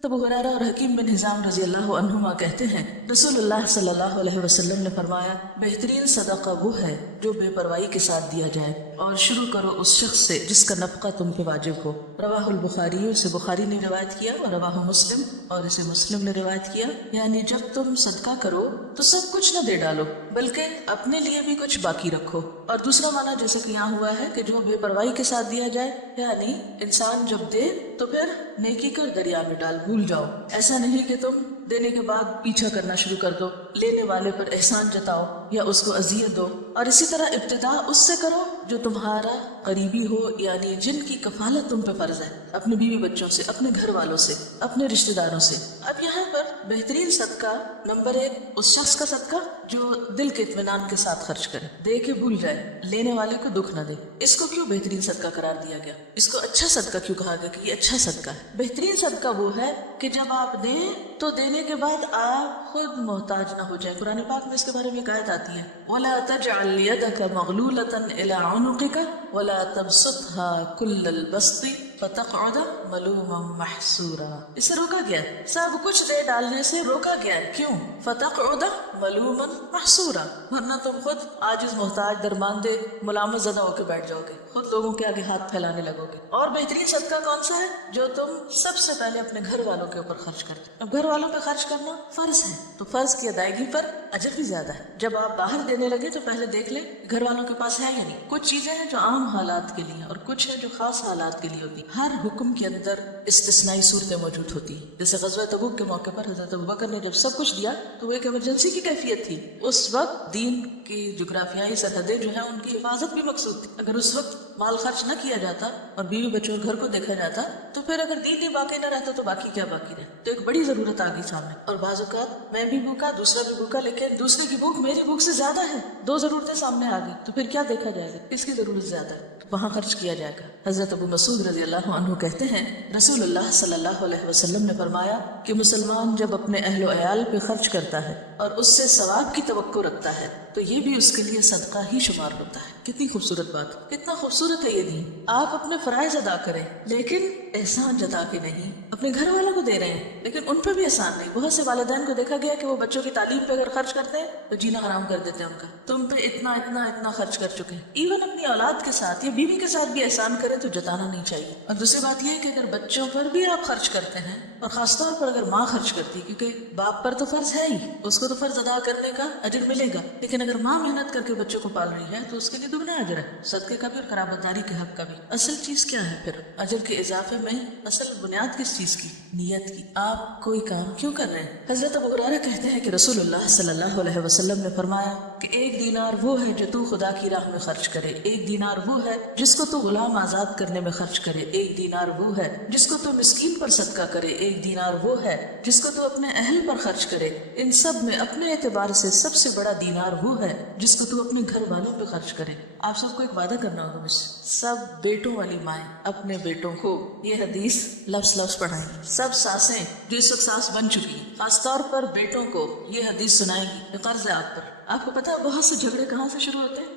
अबू हुरैरा और हकीम बिन हिजाम रजी अल्लाह अन्हुमा कहते हैं रसूलुल्लाह सल्लल्लाहु अलैहि वसल्लम ने फरमाया, बेहतरीन सदका वो है जो बेपरवाही के साथ दिया जाए, और शुरू करो उस शख्स से जिसका नफका तुम पे वाजिब हो। रवाहुल बुखारी, इसे बुखारी ने रिवायत किया, और रवाहु मुस्लिम, और इसे मुस्लिम ने रिवायत किया। यानी जब तुम सदका करो तो सब कुछ न दे डालो, बल्कि अपने लिए भी कुछ बाकी रखो। और दूसरा माना जैसे कि यहाँ हुआ है कि जो बेपरवाही के साथ दिया जाए, यानी इंसान जब दे तो फिर नेकी कर दरिया में डाल, भूल जाओ। ऐसा नहीं कि तुम देने के बाद पीछा करना शुरू कर दो, लेने वाले पर एहसान जताओ या उसको अजियत दो। और इसी तरह इब्तिदा उससे करो जो तुम्हारा करीबी हो, यानी जिनकी कफालत तुम पे फर्ज है, अपने बीवी बच्चों से, अपने घर वालों से, अपने रिश्तेदारों से। अब यहाँ पर बेहतरीन सदका नंबर 1 उस शख्स का सदका जो दिल के इत्मीनान के साथ खर्च करे, दे के भूल जाए, लेने वाले को दुख न दे। इसको क्यों बेहतरीन सदका करार दिया गया? इसको अच्छा सदका क्यों कहा गया कि ये अच्छा सदका है? बेहतरीन सदका वो है कि जब आप दें तो देने के बाद आप खुद मोहताज न हो जाए। कुरान पाक में इसके बारे में एक आयत आती है, वला तजअल यदक मगलूलतन इला उनुकिका वला तबसुतहा कुल्लल बस्ती फतक़अद मलूमम महसूरा। इसे रोका गया, सब कुछ दे डालने से रोका गया। क्यों? फतक़अद मलूमन महसूरा, वरना तुम खुद आजिज मोहताज दरमांदे मुलामत ज़दा होकर बैठ जाओगे, खुद लोगों के आगे हाथ फैलाने लगोगे। और बेहतरीन सदका कौन सा है? जो तुम सबसे पहले अपने घर वालों के ऊपर खर्च करते। अब घर वालों पे खर्च करना फर्ज है, तो फर्ज की अदायगी पर अजर भी ज्यादा है। जब आप बाहर देने लगे तो पहले देख ले घर वालों के पास है या नहीं। कुछ चीजें हैं जो आम हालात के लिए और कुछ है जो खास हालात के लिए होती। हर हुक्म के अंदर इस्तिस्नाई सूरतें मौजूद होती है। जैसे ग़ज़वा तबूक के मौके पर हज़रत अबू बकर ने जब सब कुछ दिया तो वो एक इमरजेंसी की कैफियत थी। उस वक्त दीन की जुग्राफियाई सरहदें जो है उनकी हिफाजत भी मकसूद थी। अगर उस वक्त माल खर्च न किया जाता और बीवी बच्चों और घर को देखा जाता तो फिर अगर दीन ही बाकी न रहता तो बाकी क्या बाकी रहे। तो एक बड़ी जरूरत आ गई सामने, और बाज़ औक़ात मैं भी भूखा, दूसरा भी भूखा, लेकिन दूसरे की भूख मेरी भूख से ज्यादा है। दो जरूरतें सामने आ गई तो फिर क्या देखा जाएगा, किसकी जरूरत ज्यादा है, तो वहाँ खर्च किया जाएगा। हजरत अबू मसूद रज़ी अल्लाह अन्हु कहते हैं रसूलुल्लाह सल्लल्लाहु अलैहि वसल्लम ने फरमाया कि मुसलमान जब अपने अहलो अयाल पे खर्च करता है और उससे सवाब की तवक्को रखता है तो ये भी उसके लिए सदका ही शुमार होता है। कितनी खूबसूरत बात, कितना खूबसूरत है ये दीन। आप अपने फराइज अदा करें लेकिन एहसान जता के नहीं। अपने घर वालों को दे रहे हैं लेकिन उन पर भी एहसान नहीं। बहुत से वालिदैन को देखा गया कि वो बच्चों की तालीम पे अगर खर्च करते हैं तो जीना हराम कर देते हैं उनका। तुम पे इतना इतना इतना खर्च कर चुके हैं। इवन अपनी औलाद के साथ या बीवी के साथ भी एहसान करें तो जताना नहीं चाहिए। और दूसरी बात यह है कि अगर बच्चों पर भी आप खर्च करते हैं, और खासतौर पर अगर माँ खर्च करती है, क्योंकि बाप पर तो फर्ज है ही, उसको तो फर्ज अदा करने का अजर मिलेगा, लेकिन अगर माँ मेहनत करके बच्चों को पाल रही है तो उसके लिए दुगना अजर है, सदके का भी और कराबतदारी के हक का भी। असल चीज क्या है फिर अजर के इजाफे में? असल बुनियाद किस चीज की? नियत की। आप कोई काम क्यों कर रहे हैं? हजरत अबू हुरैरा कहते हैं कि रसूलुल्लाह सल्लल्लाहु अलैहि वसल्लम ने फरमाया कि एक दीनार वो है जो तू खुदा की राह में खर्च करे, एक दीनार वो है जिसको तू गुलाम आजाद करने में खर्च करे, एक दीनार वो है जिसको तू मिस्कीन पर सदका करे, एक दीनार वो है जिसको तू अपने अहल पर खर्च करे। इन सब में अपने एतबार से सबसे बड़ा दीनार वो है जिसको तू अपने घर वालों पे खर्च करे। आप सबको एक वादा करना होगा मुझसे, सब बेटों वाली माएँ अपने बेटों को ये हदीस लफ्ज़ लफ्ज़ पढ़ाएंगी। सब सासें जो इस वक्त सास बन चुकी हैं खासतौर पर बेटों को ये हदीस सुनाएंगी। ये कर्ज है आप पर। आपको पता है बहुत से झगड़े कहाँ से शुरू होते हैं?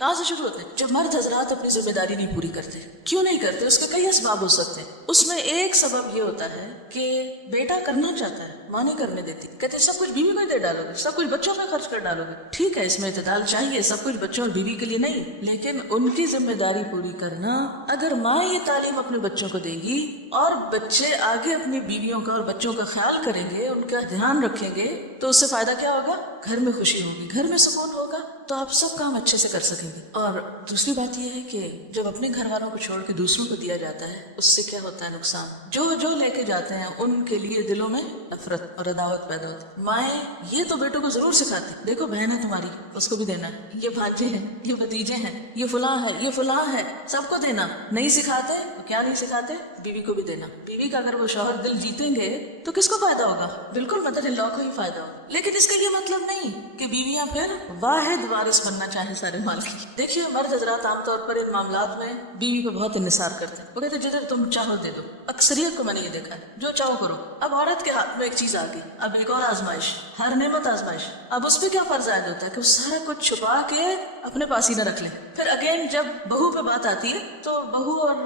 कहाँ से शुरू होते हैं? जब मर्द हजरात अपनी जिम्मेदारी नहीं पूरी करते। क्यों नहीं करते? उसके कई असबाब हो सकते हैं। उसमें एक सबब ये होता है कि बेटा करना चाहता है, माँ नहीं करने देती, कहते सब कुछ बीवी में दे डालोगे, सब कुछ बच्चों में खर्च कर डालोगे। ठीक है, इसमें इत्तेदाल चाहिए, सब कुछ बच्चों और बीवी के लिए नहीं, लेकिन उनकी जिम्मेदारी पूरी करना। अगर माँ ये तालीम अपने बच्चों को देगी और बच्चे आगे अपनी बीवियों का और बच्चों का ख्याल करेंगे, उनका ध्यान रखेंगे, तो उससे फायदा क्या होगा? घर में खुशी होगी, घर में सुकून होगा, तो आप सब काम अच्छे से कर सकेंगे। और दूसरी बात यह है कि जब अपने घर वालों को छोड़ के दूसरों को दिया जाता है उससे क्या होता है नुकसान? जो जो लेके जाते हैं उनके लिए दिलों में नफरत और अदावत पैदा होती है। माएँ ये तो बेटों को जरूर सिखाती, देखो बहन है तुम्हारी, उसको भी देना, ये भांजे हैं, ये भतीजे हैं, ये फलां है, ये फलां है, सबको देना। नहीं सिखाते तो क्या नहीं सिखाते? बीवी को भी देना। बीवी का अगर वो शौहर दिल जीतेंगे तो किसको फायदा होगा? बिल्कुल मदर इन लॉ को ही फायदा होगा। लेकिन इसका ये मतलब नहीं कि बीवियां फिर वाहिद वारिस बनना चाहे सारे माल की। देखिए मर्द हजरात आमतौर पर इन मामलात में बीवी को बहुत इंसार करते हैं। वो कहते जिधर तुम चाहो दे दो। अक्सरियत को मैंने ये देखा है, जो चाहो करो। अब औरत के हाथ में एक चीज आ गई, अब एक और आजमाइश, हर नेमत आजमाइश। अब उस पर क्या फर्ज आयद होता है कि वो सारा कुछ छुपा के अपने पास ही न रख ले। फिर अगेन जब बहू पे बात आती है तो बहू और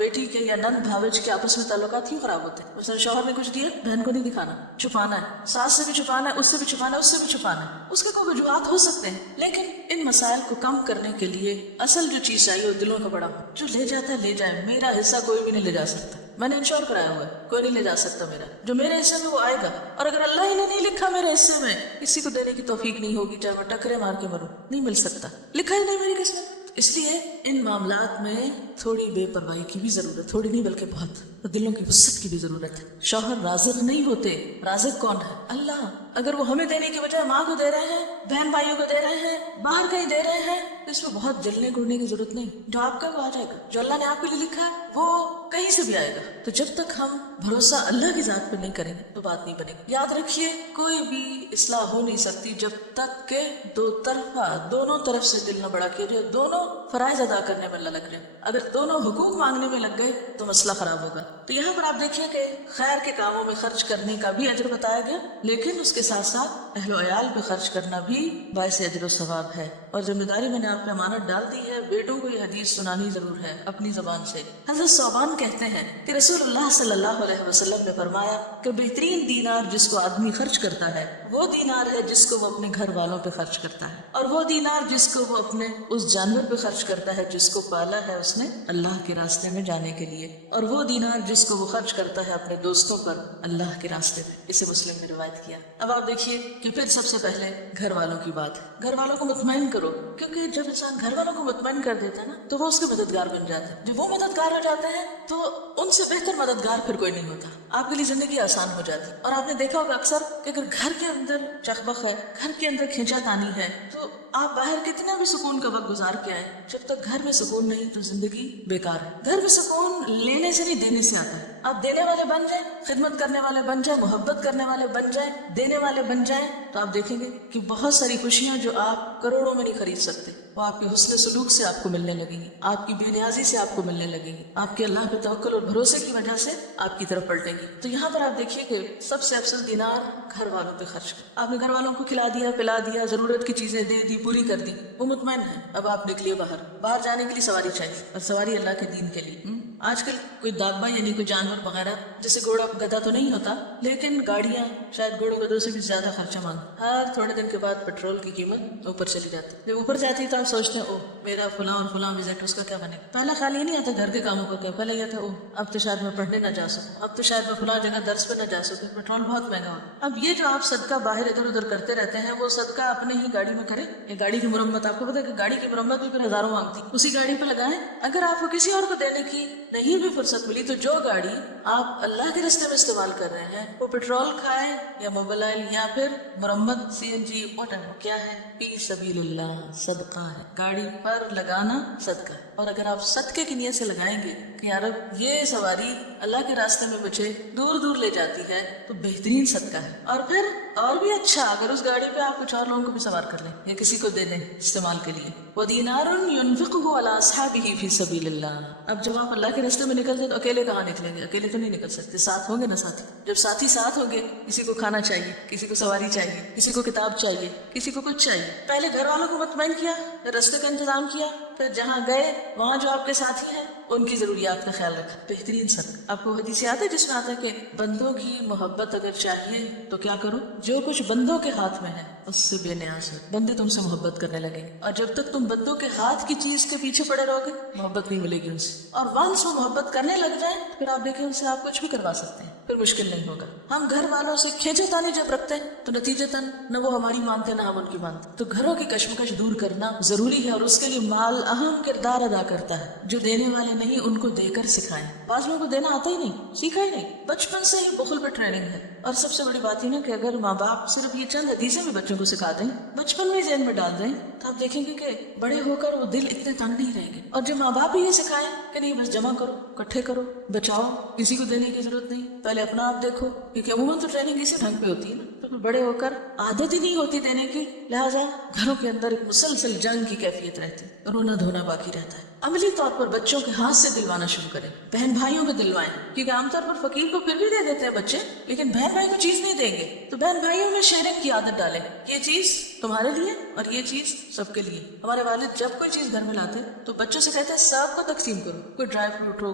बेटी के या नंद भावज के आपस में ताल्लुकात क्यों खराब होते हैं? مثلا शौहर ने कुछ दिया, बहन को नहीं दिखाना, छुपाना है, सास से भी छुपाना है, उससे भी छुपाना है, उससे भी छुपाना है। उसके कोई वजूहात हो सकते हैं, लेकिन इन मसाइल को कम करने के लिए असल जो चीज चाहिए वो दिलों का बड़ा हो। जो ले जाता है ले जाए, मेरा हिस्सा कोई भी नहीं ले जा सकता, मैंने इंश्योर कराया हुआ है, कोई नहीं ले जा सकता मेरा। जो मेरे हिस्से में वो आएगा, और अगर अल्लाह ही ने नहीं लिखा मेरे हिस्से में, किसी को देने की तौफीक नहीं होगी, चाहे मैं टकरे मार के मरूं, नहीं मिल सकता, लिखा ही नहीं मेरी किस्मत। इसलिए इन मामलात में थोड़ी बेपरवाही की भी जरूरत, थोड़ी नहीं बल्कि बहुत, तो दिलों की वसत की भी जरूरत है। शौहर राज़िक नहीं होते, राज़िक कौन है? अल्लाह। अगर वो हमें देने की बजाय माँ को दे रहे हैं, बहन भाइयों को दे रहे हैं, बाहर कहीं दे रहे हैं, तो इसमें बहुत जलने गुड़ने की जरूरत नहीं। जो आपका वो आ जाएगा, जो अल्लाह ने आपके लिए लिखा है वो कहीं से भी आएगा। तो जब तक हम भरोसा अल्लाह की जात पे नहीं करेंगे तो बात नहीं बनेगी। याद रखिए, कोई भी इस्लाह हो नहीं सकती जब तक के दो तरफा, दोनों तरफ से दिल न बड़ा किया जाए, दोनों फराइज अदा करने में लग जाए। अगर दोनों हुकूक मांगने में लग गए तो मसला खराब होगा। तो यहाँ पर आप देखिए कि खैर के कामों में खर्च करने का भी अजर बताया गया, लेकिन उसके साथ साथ अहलो अयाल पे खर्च करना भी बाइस अजर सवाब है। और जिम्मेदारी मैंने आप पे अमानत डाल दी है, बेटों को ये हदीस सुनानी जरूर है अपनी जबान से। हज़रत सौबान कहते हैं कि रसूलुल्लाह सल्लल्लाहु अलैहि वसल्लम ने फरमाया कि बेहतरीन दीनार जिसको आदमी खर्च करता है वो दीनार है जिसको वो अपने घर वालों पे खर्च करता है, और वो दीनार जिसको वो अपने उस जानवर पे खर्च करता है जिसको पाला है उसने अल्लाह के रास्ते में जाने के लिए, और वो दीनार जिसको वो खर्च करता है अपने दोस्तों पर अल्लाह के रास्ते में। इसे मुस्लिम ने रिवायत किया। अब आप देखिए कि फिर सबसे पहले घर वालों की बात है। घर वालों को मुतमईन करो, क्योंकि जब इंसान घर वालों को मुतमईन कर देता है ना तो वो उसके मददगार बन जाते हैं। जब वो मददगार हो जाते हैं तो उनसे बेहतर मददगार फिर कोई नहीं होता, आपके लिए जिंदगी आसान हो जाती। और आपने देखा होगा अक्सर कि अगर घर के अंदर चखबख है, घर के अंदर खींचातानी है, तो आप बाहर कितना भी सुकून का वक्त गुजार के आए, जब तक घर में सुकून नहीं तो जिंदगी बेकार है। घर में सुकून लेने से नहीं देने से आता है। आप देने वाले बन जाए, खिदमत करने वाले बन जाए, मोहब्बत करने वाले बन जाए, देने वाले बन जाए, तो आप देखेंगे कि बहुत सारी खुशियां जो आप करोड़ों में नहीं खरीद सकते वो आपके हुस्न सलूक से आपको मिलने लगेंगी, आपकी बेनियाजी से आपको मिलने लगेंगी, आपके अल्लाह पे तवक्कुल और भरोसे की वजह से आपकी तरफ पलटेंगी। तो यहाँ पर आप देखिए कि सबसे अफसल दीनार घर वालों पे खर्च कर। आपने घर वालों को खिला दिया, पिला दिया, जरूरत की चीजें दे दी, पूरी कर दी, वो मुतमईन है। अब आप निकलिए बाहर जाने के लिए सवारी चाहिए, और सवारी अल्लाह के दीन के लिए। आजकल कोई दागबा यानी कोई जानवर वगैरह, जैसे घोड़ा गधा तो नहीं होता, लेकिन गाड़ियां शायद घोड़ों गधों से भी ज्यादा खर्चा मांग। हर थोड़े दिन के बाद पेट्रोल की कीमत ऊपर चली जाती है। जब ऊपर जाती है तो आप सोचते हैं ओह मेरा फुला और फुला विजिट, उसका क्या बने। पहला ख्याल ये नहीं आता घर के कामों का क्या, पहले ये था ओह अब तो शायद मैं पढ़ने ना जा सकूं, अब तो शायद मैं फुला जगह दर्स पे ना जा सकूं, पेट्रोल बहुत महंगा हो। अब ये जो आप सदका बाहर इधर उधर करते रहते हैं, वो सदका अपने ही गाड़ी में करें। ये गाड़ी की मुरम्मत, आपको पता है कि गाड़ी की मुरम्मत भी फिर हजारों मांगती, उसी गाड़ी पे लगाएं। अगर आपको किसी और को देने की नहीं भी फुर्सत मिली तो जो गाड़ी आप अल्लाह के रास्ते में इस्तेमाल कर रहे हैं वो पेट्रोल खाए या मोबाइल या फिर मुरम्मत CNG व्हाटएवर क्या है, फी सबीलिल्लाह सदका है। गाड़ी पर लगाना सदका है। और अगर आप सदके की नियत से लगाएंगे कि यार ये सवारी अल्लाह के रास्ते में मुझे दूर दूर ले जाती है तो बेहतरीन सदका है। और फिर और भी अच्छा, अगर उस गाड़ी पे आप कुछ और लोगों को भी सवार कर लें या किसी को दे दें इस्तेमाल के लिए, वो दीनारुन युनफिकुहु अला अस्हाबिही फी सबीलिल्लाह। अब जब आप अल्लाह के रास्ते में निकलते तो अकेले कहाँ निकलेंगे, अकेले तो नहीं निकल सकते, साथ होंगे ना साथी। जब साथी साथ होंगे, किसी को खाना चाहिए, किसी को सवारी चाहिए, किसी को किताब चाहिए, किसी को कुछ चाहिए, पहले घर वालों को मुतमईन किया, फिर रास्ते का इंतजाम किया, फिर जहाँ गए वहाँ जो आपके साथी हैं उनकी जरूरियात का ख्याल रखा, बेहतरीन सदका। आपको हदीस याद है जिसमें आता है कि बंदों की मोहब्बत अगर चाहिए तो क्या करो, जो कुछ बंदों के हाथ में है उससे बेनियाज हो, बंदे तुमसे मोहब्बत करने लगेंगे। और जब तक तुम बंदों के हाथ की चीज के पीछे पड़े रहोगे मोहब्बत नहीं मिलेगी उनसे। और वंस वो मोहब्बत करने लग जाए फिर आप देखिए उनसे आप कुछ भी करवा सकते हैं, फिर मुश्किल नहीं होगा। हम घर वालों से खींचतानी जब रखते हैं तो नतीजतन न वो हमारी मानते न हम उनकी मानते। तो घरों की कश्मकश दूर करना जरूरी है और उसके लिए माल अहम किरदार अदा करता है। जो देने वाले नहीं उनको देकर सिखाएं। बाज़ लोगों को देना आता ही नहीं, सीखा ही नहीं, बचपन से ही बुखल पर ट्रेनिंग है। और सबसे बड़ी बात ये ना कि अगर माँ बाप सिर्फ ये चंद हदीसें भी बच्चों को सिखा दें, बचपन में ज़हन में डाल दें, तो आप देखेंगे कि बड़े होकर वो दिल इतने तंग नहीं रहेंगे। और जब माँ बाप ही ये सिखाएं कि नहीं बस जमा करो, इकट्ठे करो, बचाओ, किसी को देने की जरूरत नहीं, पहले अपना आप देखो, क्योंकि अमूमन तो ट्रेनिंग इसी ढंग पे होती है ना, तो बड़े होकर आदत ही नहीं होती देने की, लिहाजा घरों के अंदर एक मुसलसल जंग की कैफियत रहती है, रोना धोना बाकी रहता है। अमली तौर पर बच्चों के हाथ से दिलवाना शुरू करें, बहन भाइयों को दिलवाएं, क्योंकि आमतौर पर फकीर को फिर भी दे देते हैं बच्चे, लेकिन बहन भाई को चीज नहीं देंगे। तो बहन भाइयों में शेयरिंग की आदत डालें, ये चीज تمہارے لیے اور یہ چیز سب کے لیے. ہمارے والد جب کوئی چیز گھر میں لاتے تو بچوں سے کہتے ہیں سب کو تقسیم کرو, کوئی ڈرائی فروٹ ہو,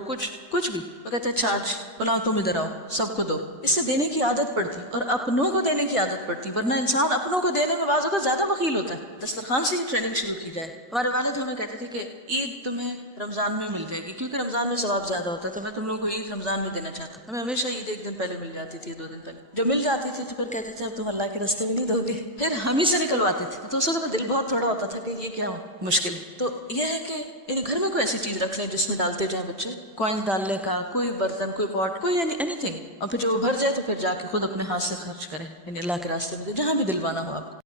کچھ بھی, وہ کہتے ہیں چھاچھ بلاؤ تم ادھر آؤ سب کو دو. اس سے دینے کی عادت پڑتی اور اپنوں کو دینے کی عادت پڑتی, ورنہ انسان اپنوں کو دینے میں بعض اوقات زیادہ بخیل ہوتا ہے. دسترخوان سے یہ ٹریننگ شروع کی جائے. ہمارے والد ہمیں کہتے تھے کہ عید تمہیں رمضان میں مل جائے گی کیونکہ رمضان میں ثواب زیادہ ہوتا ہے, تو میں تم لوگوں کو عید رمضان میں دینا چاہتا ہوں. ہمیں ہمیشہ عید ایک دن پہلے مل جاتی تھی, 2 دن پہلے. جو مل جاتی تھی تو پھر کہتے تھے اب تم اللہ کے راستے میں نہیں دو گے, پھر ہم ہی سے نکلواتے تھے. تو اس وقت دل بہت تھوڑا ہوتا تھا کہ یہ کیا ہو مشکل. تو یہ ہے کہ گھر میں کوئی ایسی چیز رکھ لیں جس میں ڈالتے جائیں بچے, کوائنس ڈالنے کا, کوئی برتن, کوئی پاٹ, کوئی اینی تھنگ, اور پھر جو بھر جائے تو پھر جا کے خود اپنے ہاتھ سے خرچ کریں, یعنی اللہ کے راستے میں جہاں بھی دلوانا ہو آپ.